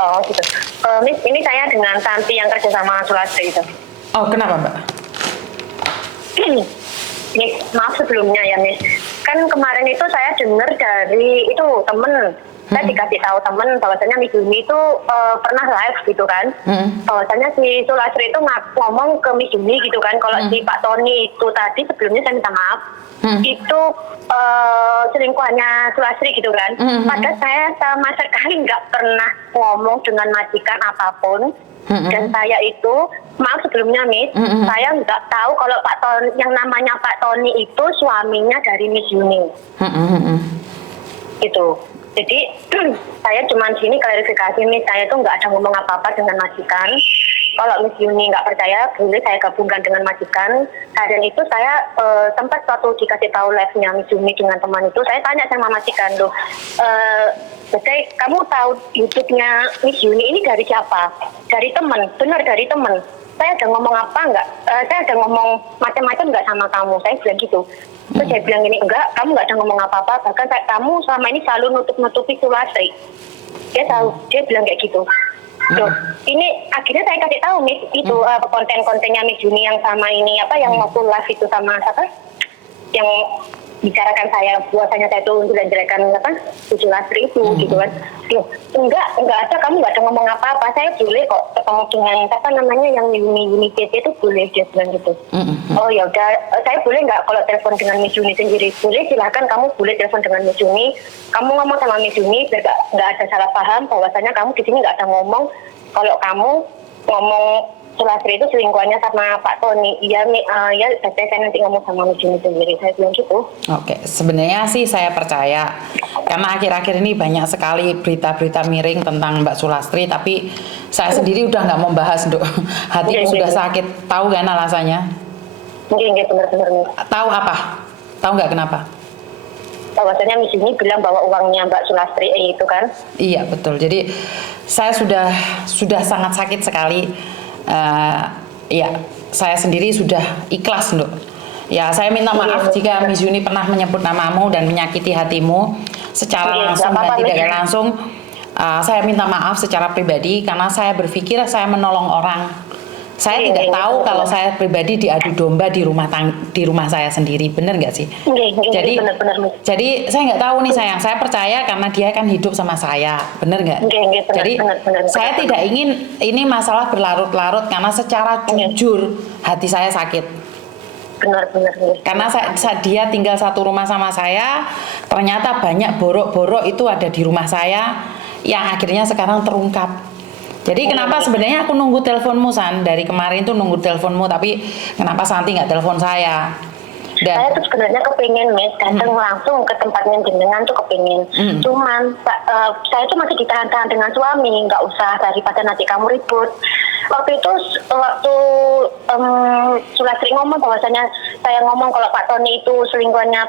Oh gitu. Miss, ini saya dengan Santi yang kerja sama Sulastri itu. Oh, kenapa Mbak? Miss, maaf sebelumnya ya Miss. Kan kemarin itu saya dengar dari itu temen. Saya dikasih tahu temen bahwasanya Miss Yuni itu pernah live gitu kan. Bahwasanya si Sulastri itu ngomong ke Miss Yuni gitu kan. Kalau si Pak Tony itu tadi sebelumnya saya minta maaf. Itu selingkuhannya Sulastri gitu kan. Padahal saya sama sekali nggak pernah ngomong dengan majikan apapun. Dan saya itu, maaf sebelumnya Miss, saya nggak tahu kalau Pak Tony, yang namanya Pak Tony itu suaminya dari Miss Yuni. Gitu. Jadi saya cuma sini klarifikasi Miss, saya itu nggak ada ngomong apa-apa dengan majikan. Kalau Miss Yuni nggak percaya, boleh saya gabungkan dengan majikan. Dan itu saya sempat waktu dikasih tahu live-nya Miss Yuni dengan teman itu, saya tanya sama majikan loh, Bete, kamu tahu YouTube-nya Miss Yuni ini dari siapa? Dari teman, benar dari teman. Saya ada ngomong apa enggak? Saya ada ngomong macam-macam enggak sama kamu? Saya bilang gitu. Terus saya bilang gini, enggak, kamu enggak ada ngomong apa-apa. Bahkan kamu selama ini selalu nutup-nutupi Sulastri. Dia tahu, dia bilang kayak gitu. Loh, ini akhirnya saya kasih tahu Miss itu konten-kontennya Miss Yuni yang sama ini apa yang waktu live itu sama siapa? Yang bicarakan saya bahwasanya saya itu menjelek-jelekan apa Sulastri itu gitu kan. Loh, enggak ada, kamu enggak ada ngomong apa-apa. Saya boleh kok ketemu dengan apa namanya yang Yuni CC itu boleh, dia bilang gitu. Oh ya udah, saya boleh nggak kalau telepon dengan Miss Yuni sendiri? Boleh, silahkan kamu boleh telepon dengan Miss Yuni. Kamu ngomong sama Miss Yuni biar nggak ada salah paham bahwasanya kamu di sini nggak ada ngomong kalau kamu ngomong Sulastri itu selingkuhannya sama Pak Tony. Iya, ya saya nanti ngomong sama Miss Yuni sendiri. Saya bilang gitu. Oke, sebenarnya sih saya percaya karena akhir-akhir ini banyak sekali berita-berita miring tentang Mbak Sulastri, tapi saya sendiri udah nggak mau bahas, Dok. Hatiku sudah sakit. Tahu kan alasannya? Enggak, benar-benar. Tahu apa? Tahu nggak kenapa? Bahwasanya Miss Yuni bilang bahwa uangnya Mbak Sulastri itu kan? Iya betul. Jadi saya sudah sangat sakit sekali. Ya, saya sendiri sudah ikhlas, Dok. Ya, saya minta maaf jika Miss Yuni pernah menyebut namamu dan menyakiti hatimu secara langsung dan tidak langsung. Saya minta maaf secara pribadi karena saya berpikir saya menolong orang. Saya tidak tahu kalau saya pribadi diadu domba di rumah saya sendiri, benar nggak sih? Jadi saya nggak tahu nih sayang. Saya percaya karena dia kan hidup sama saya, benar nggak? Jadi saya tidak ingin ini masalah berlarut-larut karena secara jujur hati saya sakit. Benar. Karena dia tinggal satu rumah sama saya, ternyata banyak borok-borok itu ada di rumah saya yang akhirnya sekarang terungkap. Jadi kenapa sebenarnya aku nunggu teleponmu San, dari kemarin tuh nunggu teleponmu, tapi kenapa Santi nggak telepon saya? Saya tuh sebenarnya kepingin Miss datang langsung ke tempatnya jenengan tuh kepingin. Cuman saya tuh masih ditahan-tahan dengan suami, nggak usah daripada nanti kamu ribut. Waktu Sulastri ngomong bahwasanya saya ngomong kalau Pak Tony itu selingkuhannya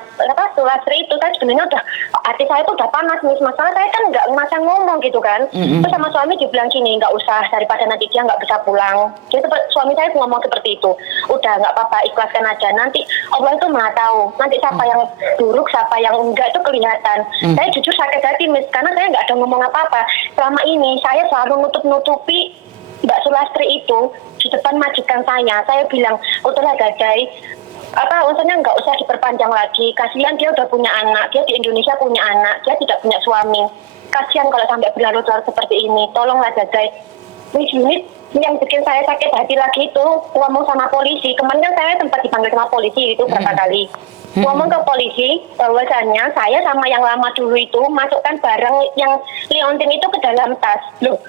Sulastri itu kan sebenarnya udah hati saya tuh udah panas Miss. Masalah saya kan nggak masa ngomong gitu kan. Terus sama suami dibilang gini, nggak usah daripada nanti dia nggak bisa pulang. Jadi suami saya ngomong seperti itu. Udah nggak apa-apa, ikhlaskan aja. Nanti Allah itu Maha tahu. Nanti siapa yang buruk, siapa yang enggak itu kelihatan. Saya jujur sakit hati Miss karena saya nggak ada ngomong apa-apa. Selama ini saya selalu nutup-nutupi Mbak Sulastri itu di depan majikan saya. Saya bilang, udahlah Gadai, maksudnya nggak usah diperpanjang lagi. Kasihan dia udah punya anak, dia di Indonesia punya anak, dia tidak punya suami. Kasihan kalau sampai berlarut-larut seperti ini. Tolonglah Gadai. Miss Yuni yang bikin saya sakit hati lagi itu ngomong sama polisi. Kemarin kan saya sempat dipanggil sama polisi itu berapa kali. Ngomong ke polisi bahwasanya saya sama yang lama dulu itu masukkan barang yang liontin itu ke dalam tas. Loh,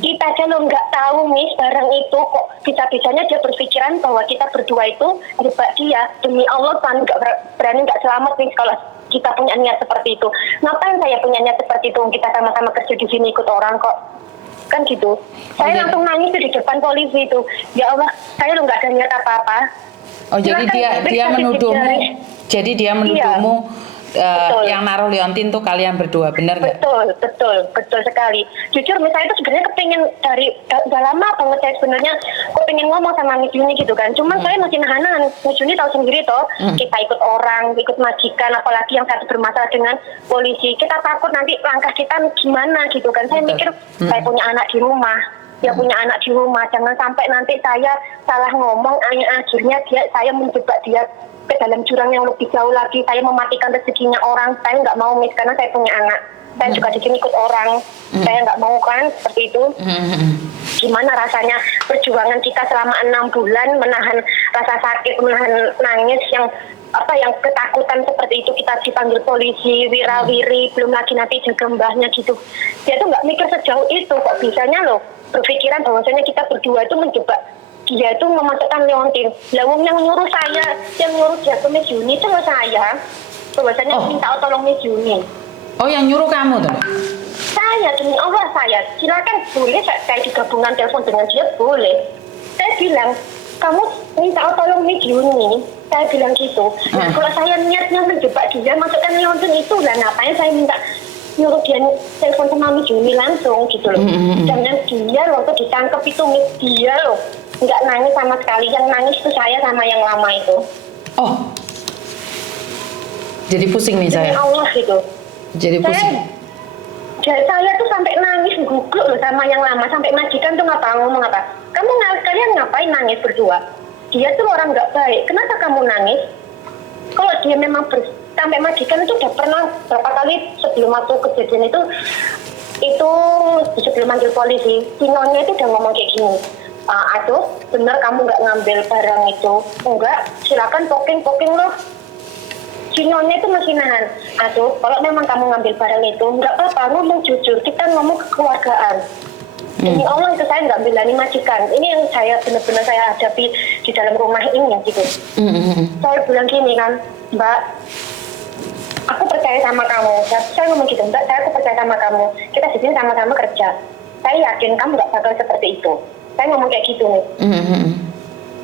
kita aja lo nggak tahu Miss barang itu kok bisa-bisanya dia berpikiran bahwa kita berdua itu jebak dia. Demi Allah kan nggak berani nggak selamat Miss kalau kita punya niat seperti itu. Ngapain saya punya niat seperti itu? Kita sama-sama kerja di sini ikut orang kok. Kan gitu. Saya langsung nangis di depan polisi itu. Ya Allah, saya lo nggak ada niat apa-apa. Oh, jadi dia menuduhmu. Jadi dia menuduhmu yang naruh liontin tuh kalian berdua, benar nggak? Betul sekali. Jujur misalnya itu sebenarnya kepingin dari udah lama banget saya sebenarnya kepingin ngomong sama Miss Yuni gitu kan. Cuman saya masih nahan. Miss Yuni tahu sendiri toh, kita ikut orang, ikut majikan, apalagi yang satu bermasalah dengan polisi. Kita takut nanti langkah kita gimana gitu kan. Saya mikir saya punya anak di rumah. Dia punya anak di rumah, jangan sampai nanti saya salah ngomong, akhirnya saya menjebak dia ke dalam jurang yang lebih jauh lagi. Saya mematikan rezekinya orang. Saya nggak mau, Miss, karena saya punya anak. Saya juga di sini ikut orang. Saya nggak mau kan seperti itu. Gimana rasanya perjuangan kita selama 6 bulan menahan rasa sakit, menahan nangis yang ketakutan seperti itu, kita dipanggil polisi, wirawiri, belum lagi nanti jaga mbahnya gitu. Dia tuh nggak mikir sejauh itu, kok bisanya loh berpikiran bahwasanya kita berdua itu menjebak dia itu memasukkan liontin. Lawung yang nyuruh dia ke Miss Yuni itu saya, bahwasanya minta tolong Miss Yuni. Oh, yang nyuruh kamu tuh? Saya, demi Allah saya, silakan boleh saya di gabungan telepon dengan dia boleh. Saya bilang, kamu minta tolong Miss Yuni, saya bilang gitu. Nah, kalau saya niatnya menjebak dia, masukkan liontin itu lah, ngapain saya minta nyuruh dia telepon sama Miss Yuni langsung gitu loh. Jangan dia waktu ditangkap itu Miss, dia loh nggak nangis sama sekali, yang nangis itu saya sama yang lama itu. Oh, jadi pusing nih saya. Demi Allah gitu. Jadi pusing. Saya tuh sampai nangis gugup loh sama yang lama, sampai majikan tuh ngomong apa? Kalian ngapain nangis berdua? Dia tuh orang nggak baik. Kenapa kamu nangis? Kalau dia memang sampai majikan itu udah pernah berapa kali sebelum waktu kejadian itu sebelum manggil polisi, Tinonya itu udah ngomong kayak gini. Aduh, bener kamu nggak ngambil barang itu? Enggak, silakan poking loh. Sinyonya itu masih nahan. Aduh, kalau memang kamu ngambil barang itu, nggak apa-apa, ngomong jujur. Kita ngomong kekeluargaan. Ini Allah itu saya nggak bilani majikan. Ini yang saya benar-benar saya hadapi di dalam rumah ini gitu. Saya bilang gini kan, Mbak, aku percaya sama kamu. Saya ngomong gitu, Mbak, aku percaya sama kamu. Kita di sini sama-sama kerja. Saya yakin kamu nggak bakal seperti itu. Saya ngomong kayak gitu nih.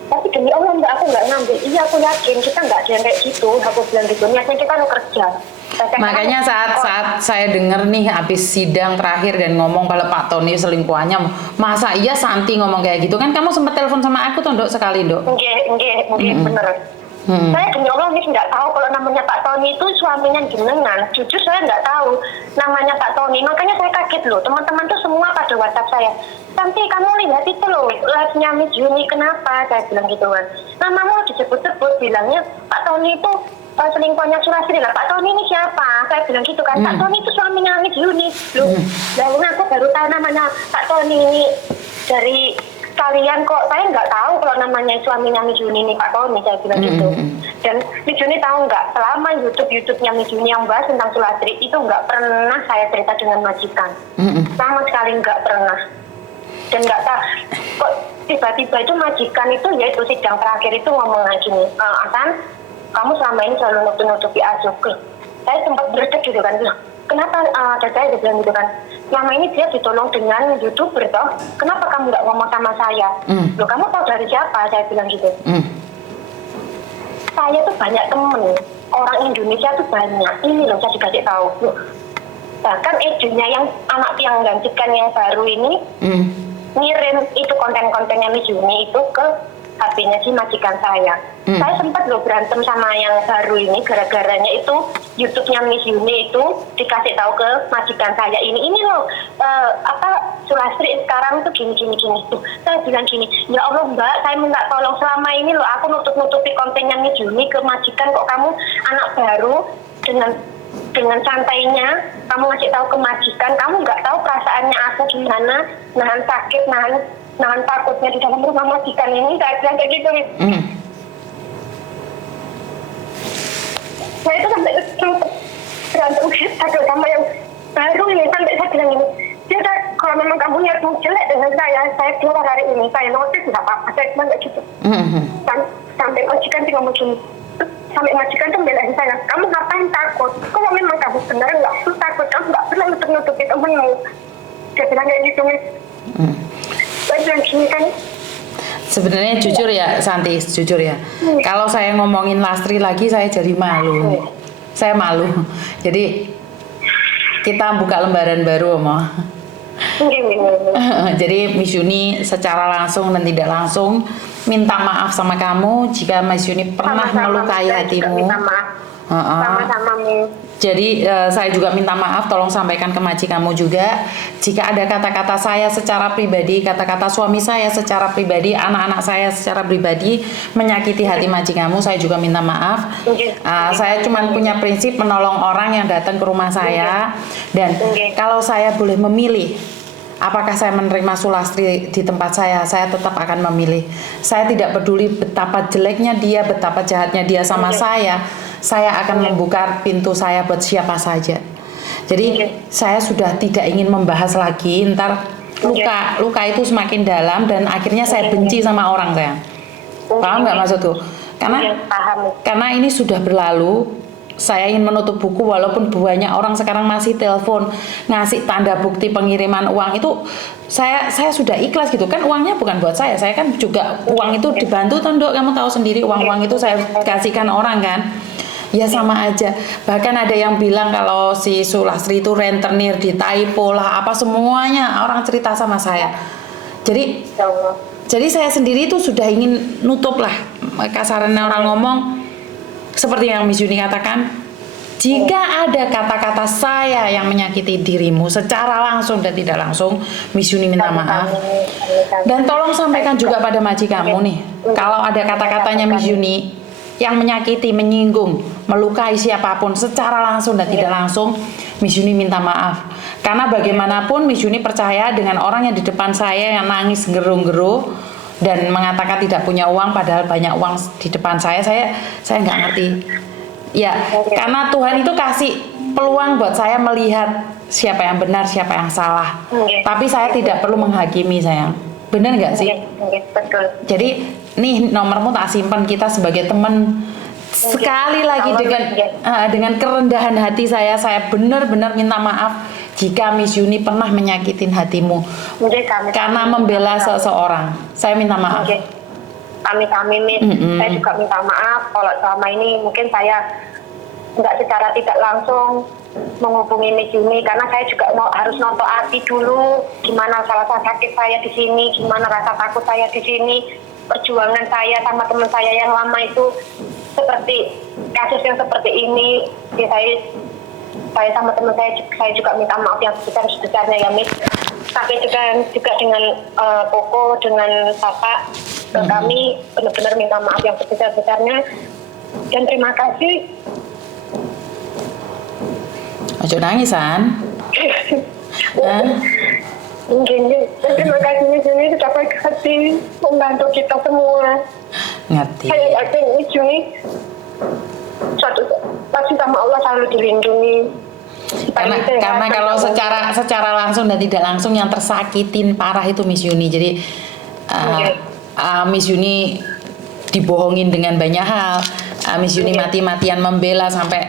Tapi demi Allah Mbak, aku nggak ngambil. Iya, aku yakin kita nggak ada yang kayak gitu. Aku bilang gitu, niatnya kita mau kerja. Makanya saat saya dengar nih habis sidang terakhir dan ngomong kalau Pak Tony selingkuhannya, masa iya Santi ngomong kayak gitu? Kan kamu sempat telepon sama aku tuh, Dok, sekali, Dok. Enggak, bener. Saya demi Allah nggak tahu kalau namanya Pak Tony itu suaminya jenengan. Jujur saya nggak tahu namanya Pak Tony. Makanya saya kaget loh. Teman-teman tuh semua pada WhatsApp saya. Santi, kamu lihat itu loh live-nya Miss Yuni, kenapa? Saya bilang gitu kan. Namamu disebut-sebut, bilangnya Pak Tony itu selingkuhannya Surasri lah. Pak Tony ini siapa? Saya bilang gitu kan. Pak Tony itu suaminya Miss Yuni. Loh, lalu aku baru tahu namanya Pak Tony ini dari kalian kok. Saya nggak tahu kalau namanya suaminya Miss Yuni ini Pak Tony, saya bilang gitu. Dan Miss Yuni tahu nggak, selama YouTube-nya Miss Yuni yang bahas tentang Surasri itu nggak pernah saya cerita dengan majikan. Sama sekali nggak pernah. Dan nggak tahu kok tiba-tiba itu majikan itu yaitu sidang terakhir itu ngomong lagi nih, Asan, kamu selama ini selalu nutup-nutupi Azuki. Saya sempat berdebat gitu kan, kenapa saya bilang gitu kan, selama ini dia ditolong dengan YouTuber toh, kenapa kamu nggak ngomong sama saya? Loh, kamu tahu dari siapa? Saya bilang gitu. Saya tuh banyak temen, orang Indonesia tuh banyak, ini loh saya dikasih tahu. Loh, bahkan Ejunya yang anak yang gantikan yang baru ini ngirim itu konten-kontennya Miss Yuni itu ke HP-nya si majikan saya. Saya sempat loh berantem sama yang baru ini gara-garanya itu YouTube-nya Miss Yuni itu dikasih tahu ke majikan saya ini loh Surasri sekarang tuh gini. Tuh, saya bilang gini, ya Allah Mbak, saya minta tolong, selama ini loh aku nutup-nutupi kontennya Miss Yuni ke majikan, kok kamu anak baru dengan santainya kamu ngasih tahu ke majikan, kamu nggak tahu perasaannya aku gimana, nahan sakit, nahan takutnya di dalam rumah majikan ini. Saya bilang kayak gitu nih. Saya itu sampai berantem sama yang baru ini, sampai saya bilang ini, dia kalau memang kamu niatmu jelek dengan saya keluar hari ini, saya notice nggak apa-apa, saya bilang kayak gitu. Sampai majikan sih ngomong gini, sampai majikan tuh belain saya, kamu ngapain takut? Kalau memang kamu benar nggak perlu takut, kamu nggak pernah nutup-nutupi temenmu. Dia bilang kayak gitu, Miss. Saya bilang gini kan. Sebenarnya jujur ya Santi, jujur ya. Kalau saya ngomongin Lastri lagi saya jadi malu. saya malu. Jadi kita buka lembaran baru, Oma. Jadi Miss Yuni secara langsung dan tidak langsung minta maaf sama kamu jika Miss Yuni pernah melukai hatimu. Minta maaf. Sama-sama, Miss. Jadi saya juga minta maaf, tolong sampaikan ke maji kamu juga jika ada kata-kata saya secara pribadi, kata-kata suami saya secara pribadi, anak-anak saya secara pribadi menyakiti hati maji kamu, saya juga minta maaf. Saya cuma punya prinsip menolong orang yang datang ke rumah saya, dan kalau saya boleh memilih apakah saya menerima Sulastri di tempat saya tetap akan memilih. Saya tidak peduli betapa jeleknya dia, betapa jahatnya dia sama saya akan membuka pintu saya buat siapa saja. Jadi saya sudah tidak ingin membahas lagi, ntar luka itu semakin dalam dan akhirnya saya benci sama orang saya. Paham nggak maksudku? Karena ini sudah berlalu. Saya ingin menutup buku, walaupun banyak orang sekarang masih telepon ngasih tanda bukti pengiriman uang itu, saya sudah ikhlas gitu kan, uangnya bukan buat saya kan juga uang itu dibantu toh, Dok, kamu tahu sendiri uang itu saya kasihkan orang kan. Ya sama aja. Bahkan ada yang bilang kalau si Sulastri itu rentenir, ditypo lah, apa semuanya orang cerita sama saya. Jadi saya sendiri itu sudah ingin nutup lah. Kasarannya orang ngomong seperti yang Miss Yuni katakan, jika ada kata-kata saya yang menyakiti dirimu secara langsung dan tidak langsung, Miss Yuni minta maaf. Dan tolong sampaikan juga pada maji kamu nih, kalau ada kata-katanya Miss Yuni yang menyakiti, menyinggung, melukai siapapun secara langsung dan tidak langsung, Miss Yuni minta maaf. Karena bagaimanapun Miss Yuni percaya dengan orang yang di depan saya yang nangis gerung-geru dan mengatakan tidak punya uang padahal banyak uang di depan saya nggak ngerti. Ya, karena Tuhan itu kasih peluang buat saya melihat siapa yang benar, siapa yang salah. Tapi saya tidak perlu menghakimi, sayang. Benar nggak sih? Betul. Jadi nih nomormu tak simpan, kita sebagai teman. Sekali lagi dengan kerendahan hati saya benar-benar minta maaf jika Miss Yuni pernah menyakitin hatimu karena membela seseorang. Saya minta maaf. Kami Miss. Saya juga minta maaf kalau selama ini mungkin saya nggak secara tidak langsung menghubungi Miss Yuni, karena saya juga harus nonton hati dulu gimana rasa sakit saya di sini, gimana rasa takut saya di sini, perjuangan saya sama teman saya yang lama itu seperti kasus yang seperti ini. Ya, saya sama teman saya juga minta maaf yang sebesar-besarnya ya, Miss. Tapi juga dengan Koko, dengan Bapak, kami benar-benar minta maaf yang sebesar-besarnya dan terima kasih. Ojo nangisan. Mungkin terima kasih Miss Yuni sudah baik hati membantu kita semua. Ngerti. Saya yakin Miss Yuni pasti sama Allah selalu dilindungi. Karena kalau secara langsung dan tidak langsung yang tersakitin parah itu Miss Yuni. Jadi Miss Yuni dibohongin dengan banyak hal. Miss Yuni mati-matian membela sampai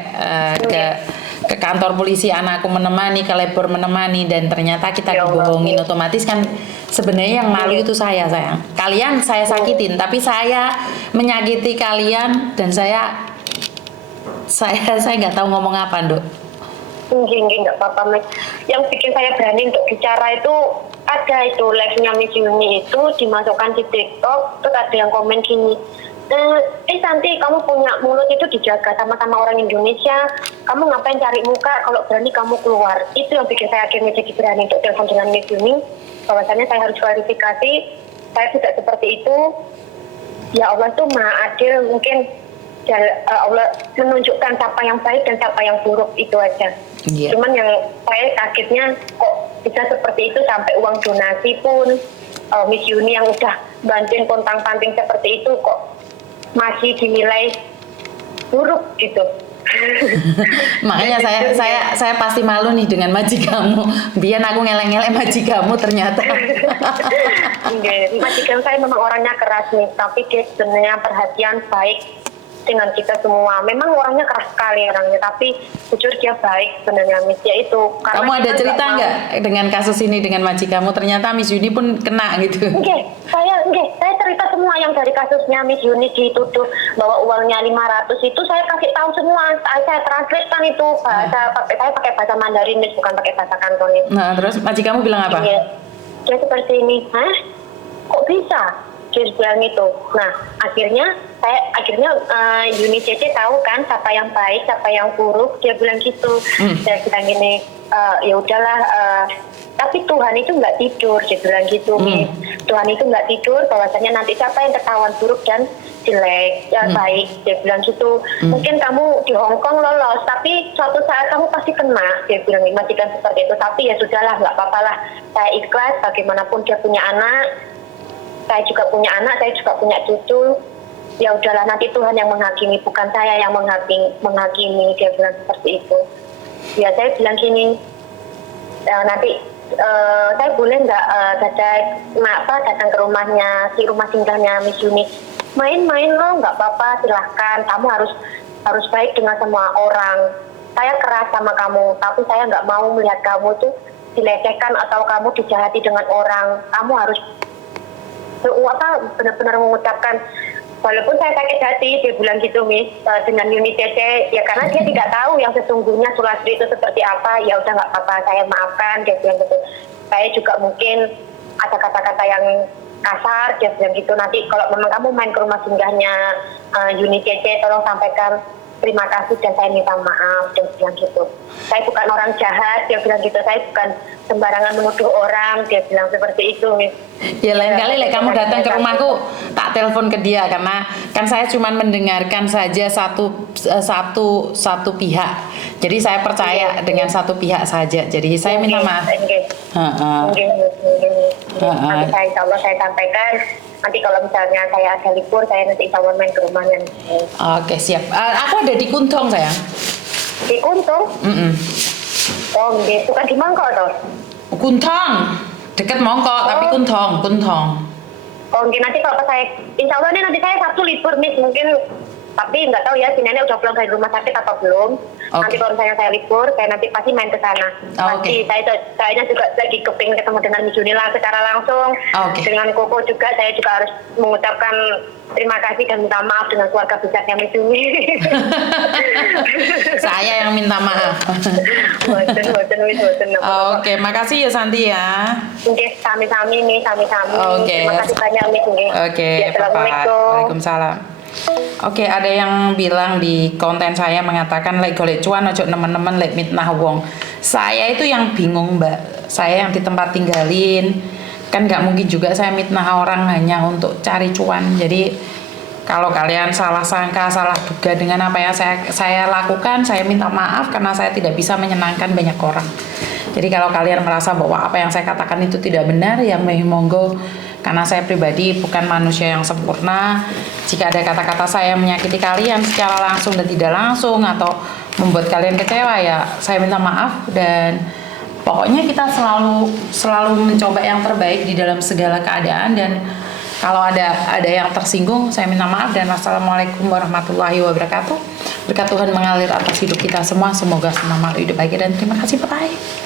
ke kantor polisi, anakku menemani, ke labor menemani, dan ternyata kita dibohongin. Otomatis kan sebenarnya yang malu itu saya, sayang. Kalian saya sakitin, tapi saya menyakiti kalian dan saya nggak tahu ngomong apa, Dok. Nggak apa-apa, Miss. Yang bikin saya berani untuk bicara itu ada itu live-nya Miss Yuni itu dimasukkan di TikTok, terus ada yang komen gini, Santi, kamu punya mulut itu dijaga sama-sama orang Indonesia, kamu ngapain cari muka, kalau berani kamu keluar. Itu yang bikin saya akhirnya jadi berani untuk telepon dengan Miss Yuni, bahwasannya saya harus klarifikasi, saya tidak seperti itu. Ya Allah tuh maha adil, mungkin Allah menunjukkan siapa yang baik dan siapa yang buruk, itu aja. Cuman yang saya kagetnya kok bisa seperti itu, sampai uang donasi pun Miss Yuni yang udah bantuin pontang-panting seperti itu kok masih dinilai buruk gitu. Makanya saya pasti malu nih dengan maji kamu. Biar aku ngeleng-ngeleng maji kamu ternyata. Majikan saya memang orangnya keras nih, tapi dia sebenarnya perhatian, baik. dengan kita semua. Memang orangnya keras sekali orangnya, tapi jujur dia baik sebenarnya Miss. Ya itu. Kamu ada cerita nggak dengan kasus ini dengan majikanmu? Ternyata Miss Yuni pun kena gitu. Saya cerita semua yang dari kasusnya Miss Yuni dituduh bahwa uangnya 500 itu saya kasih tahu semua. Saya translate kan itu bahasa saya pakai bahasa Mandarin Miss, bukan pakai bahasa Kantonis. Nah, terus majikanmu bilang apa? Iya. Dia seperti ini, hah? Kok bisa? Dia bilang itu. Nah, akhirnya Yuni Cece tahu kan siapa yang baik, siapa yang buruk. Dia bilang gitu. Saya bilang gini, ya udahlah. Tapi Tuhan itu nggak tidur, dia bilang gitu. Tuhan itu nggak tidur, bahwasanya nanti siapa yang ketahuan buruk dan jelek, ya baik, dia bilang gitu. Mungkin kamu di Hong Kong lolos, tapi suatu saat kamu pasti kena, dia bilang majikan seperti itu. Tapi ya sudahlah, nggak apa-apa lah. Saya ikhlas, bagaimanapun dia punya anak, saya juga punya anak, saya juga punya cucu. Ya udahlah, nanti Tuhan yang menghakimi, bukan saya yang menghakimi, dia bilang seperti itu. Ya saya bilang gini, nanti saya boleh nggak datang ke rumahnya, si rumah singgahnya Miss Yuni, main-main loh, nggak apa-apa, silahkan. Kamu harus baik dengan semua orang. Saya keras sama kamu, tapi saya nggak mau melihat kamu tuh dilecehkan atau kamu dijahati dengan orang. Kamu harus benar-benar mengucapkan, walaupun saya sakit hati, dia bilang gitu Miss, dengan Yuni Cece, ya karena dia tidak tahu yang sesungguhnya Sulastri itu seperti apa. Ya udah nggak apa-apa, saya maafkan, dia bilang gitu. Saya juga mungkin ada kata-kata yang kasar, dia bilang gitu. Nanti kalau memang kamu main ke rumah singgahnya Yuni Cece, tolong sampaikan terima kasih dan saya minta maaf, dia bilang gitu. Saya bukan orang jahat, dia bilang gitu. Saya bukan sembarangan menuduh orang, dia bilang seperti itu Miss. Ya lain kali kamu datang ke rumahku, tak telepon ke dia, karena kan saya cuma mendengarkan saja satu pihak. Jadi saya percaya dengan satu pihak saja. Jadi saya minta maaf. Mungkin. Nanti insya Allah saya sampaikan. Nanti kalau misalnya saya ada libur, saya nanti insya Allah main ke rumahnya. Oke, siap. Aku ada di Kuntong sayang. Di Kuntong? Oh, bukan di Mangkok toh? Kuntong, dekat Mongkok tapi Kuntong. Oh, mungkin nanti kalau saya, insya Allah nanti saya Sabtu libur Miss, mungkin, tapi nggak tahu ya si nenek udah pulang dari rumah sakit atau belum. Nanti kalau misalnya saya libur, saya nanti pasti main ke sana. Pasti saya juga lagi kepingin ketemu dengan Miss Yuni lah secara langsung. Dengan Koko juga, saya juga harus mengucapkan terima kasih dan minta maaf dengan keluarga besarnya Miss Yuni. Saya yang minta maaf. Oke, makasih ya Santi ya. Oke, sami-sami nih, sami-sami. Terima kasih banyak Miss. Oke, Assalamualaikum. Waalaikumsalam. Oke, ada yang bilang di konten saya mengatakan lek golek cuan ojo nemen-nemen lek mitnah wong. Saya itu yang bingung, Mbak. Saya yang di tempat tinggalin. Kan nggak mungkin juga saya mitnah orang hanya untuk cari cuan. Jadi kalau kalian salah sangka, salah duga dengan apa yang saya lakukan, saya minta maaf karena saya tidak bisa menyenangkan banyak orang. Jadi kalau kalian merasa bahwa apa yang saya katakan itu tidak benar, ya monggo. Karena saya pribadi bukan manusia yang sempurna. Jika ada kata-kata saya menyakiti kalian secara langsung dan tidak langsung atau membuat kalian kecewa, ya saya minta maaf. Dan pokoknya kita selalu mencoba yang terbaik di dalam segala keadaan. Dan kalau ada yang tersinggung, saya minta maaf. Dan wassalamualaikum warahmatullahi wabarakatuh. Berkat Tuhan mengalir atas hidup kita semua. Semoga selalu hidup baik dan terima kasih. Bye.